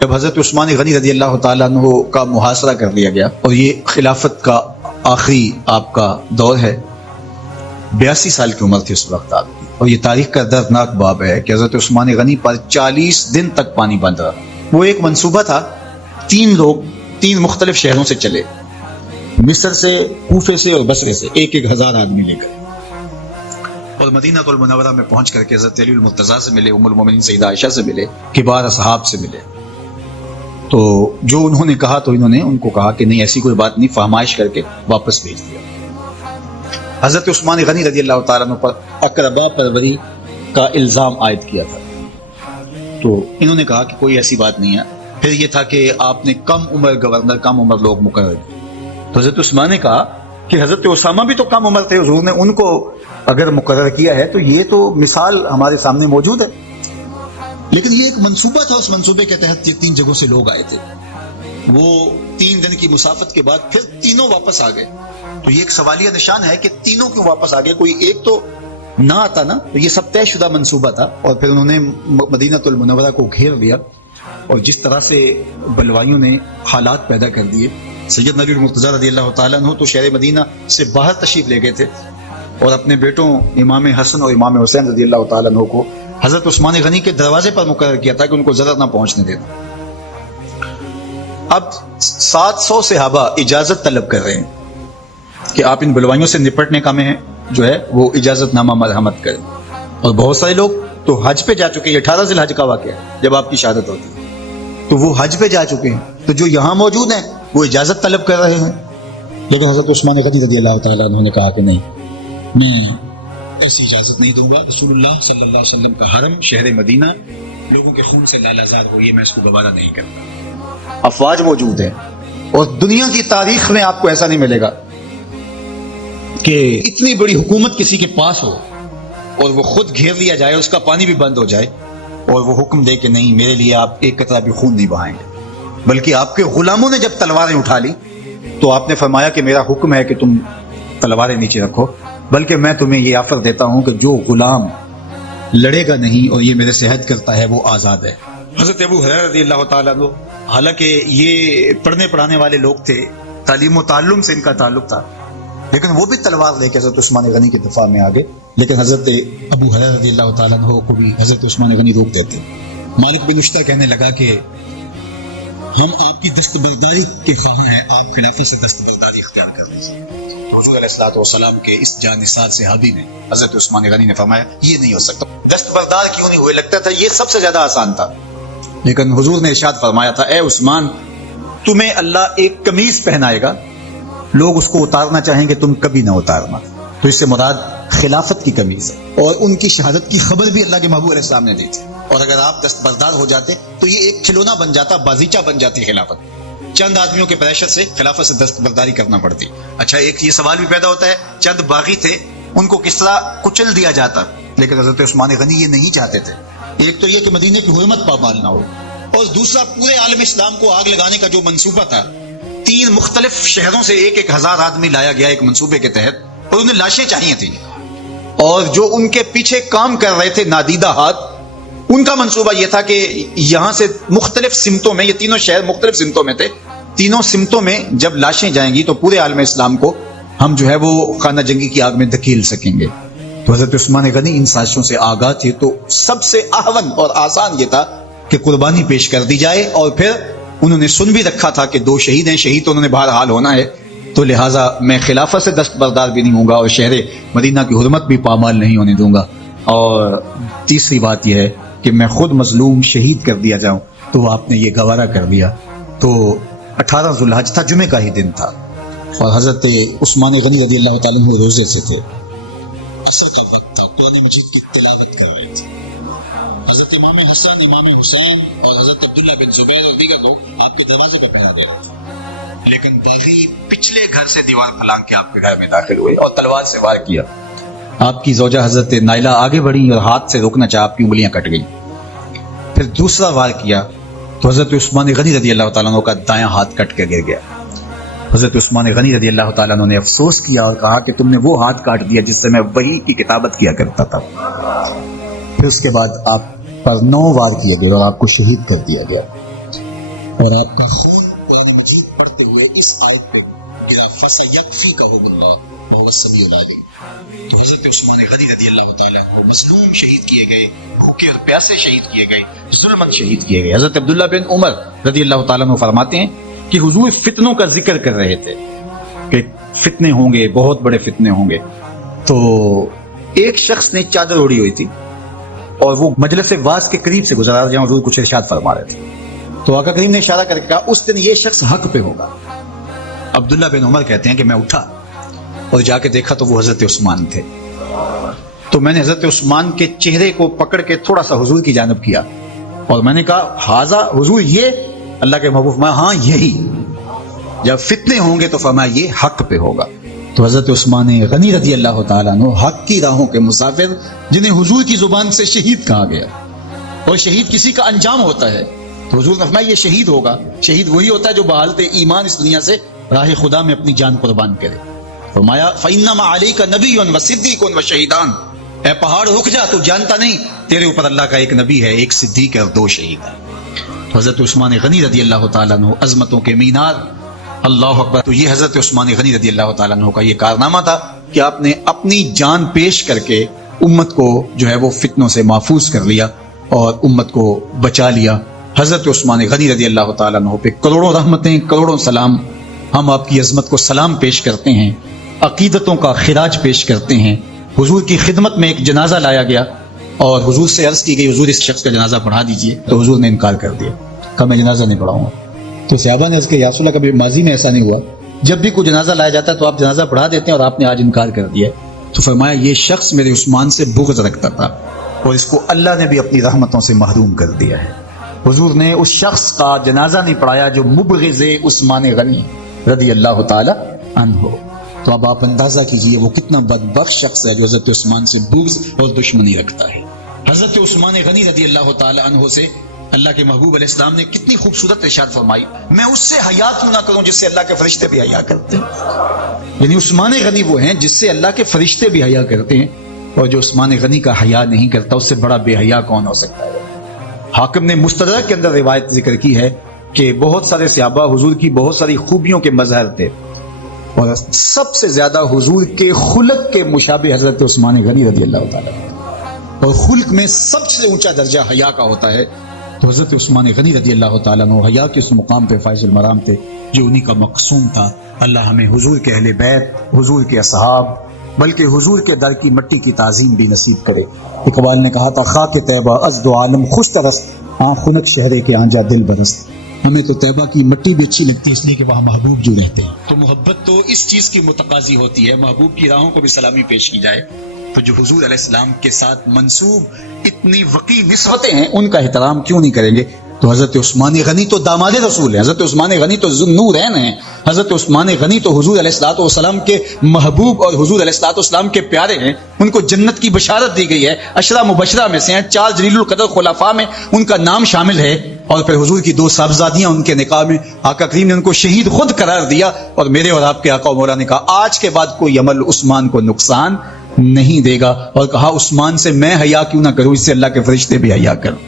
جب حضرت عثمان غنی رضی اللہ تعالیٰ عنہ کا محاصرہ کر لیا گیا اور یہ خلافت کا آخری آپ کا دور ہے، 82 سال کی عمر تھی اس وقت آپ کی، اور یہ تاریخ کا دردناک باب ہے کہ حضرت عثمان غنی پر 40 دن تک پانی بند رہا۔ وہ ایک منصوبہ تھا، 3 لوگ 3 مختلف شہروں سے چلے، مصر سے، کوفے سے اور بصرے سے، 1,000 آدمی لے کر، اور مدینہ المنورہ میں پہنچ کر کے حضرت علی المرتضیٰ سے ملے، ام المومنین سیدہ عائشہ سے ملے، کبار اصحاب سے ملے۔ تو جو انہوں نے کہا تو انہوں نے ان کو کہا کہ نہیں ایسی کوئی بات نہیں، فہمائش کر کے واپس بھیج دیا۔ حضرت عثمان غنی رضی اللہ تعالیٰ عنہ پر اقربا پروری کا الزام عائد کیا تھا، تو انہوں نے کہا کہ کوئی ایسی بات نہیں ہے۔ پھر یہ تھا کہ آپ نے کم عمر گورنر، کم عمر لوگ مقرر کیے، تو حضرت عثمان نے کہا کہ حضرت اسامہ بھی تو کم عمر تھے، حضور نے ان کو اگر مقرر کیا ہے تو یہ تو مثال ہمارے سامنے موجود ہے۔ لیکن یہ ایک منصوبہ تھا، اس منصوبے کے تحت یہ 3 جگہوں سے لوگ آئے تھے۔ وہ 3 دن کی مسافت کے بعد پھر تینوں واپس آ گئے، تو یہ ایک سوالیہ نشان ہے کہ تینوں کیوں واپس آ گئے، کوئی ایک تو نہ آتا نا۔ تو یہ سب طے شدہ منصوبہ تھا، اور پھر انہوں نے مدینہ المنورہ کو گھیر لیا، اور جس طرح سے بلوائیوں نے حالات پیدا کر دیے۔ سید نبی المرتضیٰ رضی اللہ تعالیٰ عنہ تو شہر مدینہ سے باہر تشریف لے گئے تھے، اور اپنے بیٹوں امام حسن اور امام حسین رضی اللہ تعالیٰ عنہ کو حضرت عثمان غنی کے دروازے پر مقرر کیا تھا کہ ان کو ضرر نہ پہنچنے دینا۔ اب 700 صحابہ اجازت طلب کر رہے ہیں کہ آپ ان بلوائیوں سے نپٹنے کا میں جو ہے وہ اجازت نامہ مرحمت کریں، اور بہت سارے لوگ تو حج پہ جا چکے ہیں۔ 18 ذی الحج کا واقعہ ہے جب آپ کی شہادت ہوتی ہے، تو وہ حج پہ جا چکے ہیں، تو جو یہاں موجود ہیں وہ اجازت طلب کر رہے ہیں۔ لیکن حضرت عثمان غنی رضی اللہ تعالیٰ عنہ نے کہا کہ نہیں، میں ایسی اجازت نہیں دوں گا، رسول اللہ صلی اللہ علیہ وسلم کا حرم شہر مدینہ لوگوں کے خون سے لالازار ہو، یہ میں اس کو گوارا نہیں کرتا۔ افواج موجود ہیں، اور دنیا کی تاریخ میں آپ کو ایسا نہیں ملے گا کہ اتنی بڑی حکومت کسی کے پاس ہو اور وہ خود گھیر لیا جائے، اس کا پانی بھی بند ہو جائے، اور وہ حکم دے کہ نہیں میرے لیے آپ ایک قطرہ بھی خون نہیں بہائیں گے۔ بلکہ آپ کے غلاموں نے جب تلواریں اٹھا لی تو آپ نے فرمایا کہ میرا حکم ہے کہ تم تلواریں نیچے رکھو، بلکہ میں تمہیں یہ آفر دیتا ہوں کہ جو غلام لڑے گا نہیں اور یہ میرے سے عہد کرتا ہے وہ آزاد ہے۔ حضرت ابو ہریرہ رضی اللہ تعالیٰ عنہ، حالانکہ یہ پڑھنے پڑھانے والے لوگ تھے، تعلیم و تعلم سے ان کا تعلق تھا، لیکن وہ بھی تلوار لے کے حضرت عثمان غنی کے دفاع میں آگے۔ لیکن حضرت ابو ہریرہ رضی اللہ تعالیٰ عنہ کو بھی حضرت عثمان غنی روک دیتے۔ مالک بن اشتہ کہنے لگا کہ ہم آپ کی دستبرداری کے خواہاں ہیں، آپ خلافت سے دستبرداری اختیار کر لیجیے۔ حضور علیہ الصلوۃ والسلام کے اس جانثار صحابی نے، حضرت عثمان غنی نے فرمایا یہ نہیں ہو سکتا، دستبردار کیوں نہیں ہوئے، لگتا تھا یہ سب سے زیادہ آسان تھا۔ لیکن حضور نے ارشاد فرمایا تھا، اے عثمان تمہیں اللہ ایک قمیض پہنائے گا، لوگ اس کو اتارنا چاہیں گے تم کبھی نہ اتارنا۔ تو اس سے مراد خلافت کی قمیض ہے، اور ان کی شہادت کی خبر بھی اللہ کے محبوب علیہ السلام نے دی تھی، اور اگر آپ دستبردار ہو جاتے تو یہ ایک کھلونا بن جاتا، بازیچہ بن جاتی خلافت۔ چند آدمیوں کے پریشر سے خلافت سے دستبرداری کرنا پڑتی۔ اچھا ایک یہ سوال بھی پیدا ہوتا ہے، چند باغی تھے ان کو کس طرح کچل دیا جاتا، لیکن حضرت عثمان غنی یہ نہیں چاہتے تھے۔ ایک تو یہ کہ مدینے کی حرمت پامال نہ ہو، اور دوسرا پورے عالم اسلام کو آگ لگانے کا جو منصوبہ تھا، 3 مختلف شہروں سے 1,000 آدمی لایا گیا ایک منصوبے کے تحت، اور انہیں لاشیں چاہیے تھیں، اور جو ان کے پیچھے کام کر رہے تھے نادیدہ ہاتھ، ان کا منصوبہ یہ تھا کہ یہاں سے مختلف سمتوں میں، یہ تینوں شہر مختلف سمتوں میں تھے، تینوں سمتوں میں جب لاشیں جائیں گی تو پورے عالم اسلام کو ہم جو ہے وہ خانہ جنگی کی آگ میں دھکیل سکیں گے۔ تو حضرت عثمان غنی ان سازشوں سے آگاہ تھے، تو سب سے اہون اور آسان یہ تھا کہ قربانی پیش کر دی جائے، اور پھر انہوں نے سن بھی رکھا تھا کہ 2 شہید ہیں، شہید تو انہوں نے بہرحال ہونا ہے، تو لہٰذا میں خلافت سے دستبردار بھی نہیں ہوں گا، اور شہر مدینہ کی حرمت بھی پامال نہیں ہونے دوں گا، اور تیسری بات یہ ہے کہ میں خود مظلوم شہید کر دیا جاؤں۔ تو آپ نے یہ گوارا کر دیا۔ تو 18 ذی الحج تھا، جمعے کا ہی دن تھا، اور حضرت عثمان غنی رضی اللہ تعالیٰ عنہ روزے سے تھے، عصر کا وقت تھا، قرآن مجید کی تلاوت کر رہے تھے۔ حضرت امام حسن، امام حسین اور حضرت عبداللہ بن زبیر اور دیگر لوگ آپ کے دروازے پہ پہرا دے رہے تھے، لیکن باغی پچھلے گھر سے دیوار پھلانگ کے آپ کے گھر میں داخل ہوئے اور تلوار سے وار کیا۔ آپ کی زوجہ حضرت نائلہ آگے بڑھی اور ہاتھ سے روکنا چاہا، آپ کی انگلیاں کٹ گئیں۔ پھر دوسرا وار کیا تو حضرت عثمان غنی رضی اللہ تعالیٰ عنہ کا دایاں ہاتھ کٹ کے گر گیا۔ حضرت عثمان غنی رضی اللہ تعالیٰ عنہ نے افسوس کیا اور کہا کہ تم نے وہ ہاتھ کاٹ دیا جس سے میں وحی کی کتابت کیا کرتا تھا۔ پھر اس کے بعد آپ پر 9 وار کیے گئے اور آپ کو شہید کر دیا گیا۔ اور آپ کا خون قرآن مجید پڑھتے ہوئے اس آیت پہ گرا فَسَيَكْفِيكَهُمُ اللَّهُ وَهُوَ السَّمِيعُ الْعَلِيمُ. تو حضرت عثمان غنی رضی اللہ تعالیٰ عنہ مظلوم شہید کیے گئے، بھوکے اور پیاسے شہید کیے گئے، ظلماً شہید کیے گئے. حضرت عبداللہ بن عمر رضی اللہ تعالیٰ عنہ فرماتے ہیں کہ حضور فتنوں کا ذکر کر رہے تھے کہ فتنے ہوں گے، بہت بڑے فتنے ہوں گے. تو ایک شخص نے چادر اوڑی ہوئی تھی اور وہ مجلس واعظ کے قریب سے گزرا جہاں حضور کچھ ارشاد فرما رہے تھے. تو آقا کریم نے اشارہ کر کے کہا اس دن یہ شخص حق پہ ہوگا. عبداللہ بن عمر کہتے ہیں کہ میں اٹھا اور جا کے دیکھا تو وہ حضرت عثمان تھے. تو میں نے حضرت عثمان کے چہرے کو پکڑ کے تھوڑا سا حضور کی جانب کیا اور میں نے کہا حاضا حضور، یہ اللہ کے محبوب فرمایا ہاں یہی، جب فتنے ہوں گے تو فرمایا یہ حق پہ ہوگا. تو حضرت عثمان غنی رضی اللہ تعالیٰ عنہ حق کی راہوں کے مسافر جنہیں حضور کی زبان سے شہید کہا گیا، اور شہید کسی کا انجام ہوتا ہے. تو حضور نے فرمایا یہ شہید ہوگا. شہید وہی ہوتا ہے جو بحالت ایمان اس دنیا سے راہ خدا میں اپنی جان قربان کرے. فرمایا فَإِنَّمَا عَلَيْكَ نَبِيٌّ وَصِدِّيقٌ وَشَهِيدَانِ، اے پہاڑ رک جا، تو جانتا نہیں تیرے اوپر اللہ کا ایک نبی ہے، ایک صدیق ہے اور 2 شہید ہیں. تو حضرت عثمان غنی رضی اللہ تعالیٰ عنہ عظمتوں کے مینار، اللہ اکبر. تو یہ حضرت عثمان غنی رضی اللہ تعالیٰ عنہ کا یہ کارنامہ تھا کہ آپ نے اپنی جان پیش کر کے امت کو جو ہے وہ فتنوں سے محفوظ کر لیا اور امت کو بچا لیا. حضرت عثمان غنی رضی اللہ تعالیٰ عنہ پہ کروڑوں رحمتیں، کروڑوں سلام. ہم آپ کی عظمت کو سلام پیش کرتے ہیں، عقیدتوں کا خراج پیش کرتے ہیں. حضور کی خدمت میں ایک جنازہ لایا گیا اور حضور سے عرض کی گئی حضور اس شخص کا جنازہ پڑھا دیجئے. تو حضور نے انکار کر دیا، کہا میں جنازہ نہیں پڑھاؤں گا. تو صحابہ نے عرض کیا یا رسول اللہ کبھی ماضی میں ایسا نہیں ہوا؟ جب بھی کوئی جنازہ لایا جاتا ہے تو آپ جنازہ پڑھا دیتے ہیں اور آپ نے آج انکار کر دیا. تو فرمایا یہ شخص میرے عثمان سے بغض رکھتا تھا اور اس کو اللہ نے بھی اپنی رحمتوں سے محروم کر دیا ہے. حضور نے اس شخص کا جنازہ نہیں پڑھایا جو مبغض عثمان غنی رضی اللہ تعالی عنہ. تو اب آپ اندازہ کیجئے وہ کتنا بدبخت شخص ہے جو حضرت عثمان سے بغض اور دشمنی رکھتا ہے. حضرت عثمان غنی رضی اللہ تعالی عنہ سے اللہ کے محبوب علیہ السلام نے کتنی خوبصورت ارشاد فرمائی، میں اس سے حیا کیوں نہ کروں جس سے اللہ کے فرشتے بھی حیا کرتے ہیں. یعنی عثمان غنی وہ ہیں جس سے اللہ کے فرشتے بھی حیا کرتے ہیں، اور جو عثمان غنی کا حیا نہیں کرتا اس سے بڑا بے حیا کون ہو سکتا ہے. حاکم نے مستدرک کے اندر روایت ذکر کی ہے کہ بہت سارے صحابہ حضور کی بہت ساری خوبیوں کے مظہر تھے اور سب سے زیادہ حضور کے خلق کے مشابہ حضرت عثمان غنی رضی اللہ تعالیٰ عنہ، اور خلق میں سب سے اونچا درجہ حیا کا ہوتا ہے. تو حضرت عثمان غنی رضی اللہ تعالیٰ عنہ حیا کے اس مقام پہ فائز المرام تھے جو انہی کا مقصوم تھا. اللہ ہمیں حضور کے اہل بیت، حضور کے اصحاب، بلکہ حضور کے در کی مٹی کی تعظیم بھی نصیب کرے. اقبال نے کہا تھا خاک طیبہ از دو عالم خوش ترست، آن خنک شہرے کے آنجا دل برست. ہمیں تو طیبہ کی مٹی بھی اچھی لگتی ہے اس لیے کہ وہاں محبوب جو رہتے ہیں. تو محبت تو اس چیز کی متقاضی ہوتی ہے، محبوب کی راہوں کو بھی سلامی پیش کی جائے. تو جو حضور علیہ السلام کے ساتھ منسوب اتنی وقی نسبتیں ہیں ان کا احترام کیوں نہیں کریں گے. تو حضرت عثمان غنی تو داماد رسول ہیں، حضرت عثمان غنی تو ذوالنورین ہیں، حضرت عثمان غنی تو حضور علیہ الصلوۃ والسلام کے محبوب اور حضور علیہ الصلوۃ والسلام کے پیارے ہیں. ان کو جنت کی بشارت دی گئی ہے، عشرہ مبشرہ میں سے ہیں، 4 جلیل القدر خلفاء میں ان کا نام شامل ہے. اور پھر حضور کی 2 صاحبزادیاں ان کے نکاح میں آقا کریم نے ان کو شہید خود قرار دیا. اور میرے اور آپ کے آقا و مولا نے کہا آج کے بعد کوئی عمل عثمان کو نقصان نہیں دے گا، اور کہا عثمان سے میں حیا کیوں نہ کروں، اس سے اللہ کے فرشتے بھی حیا کریں.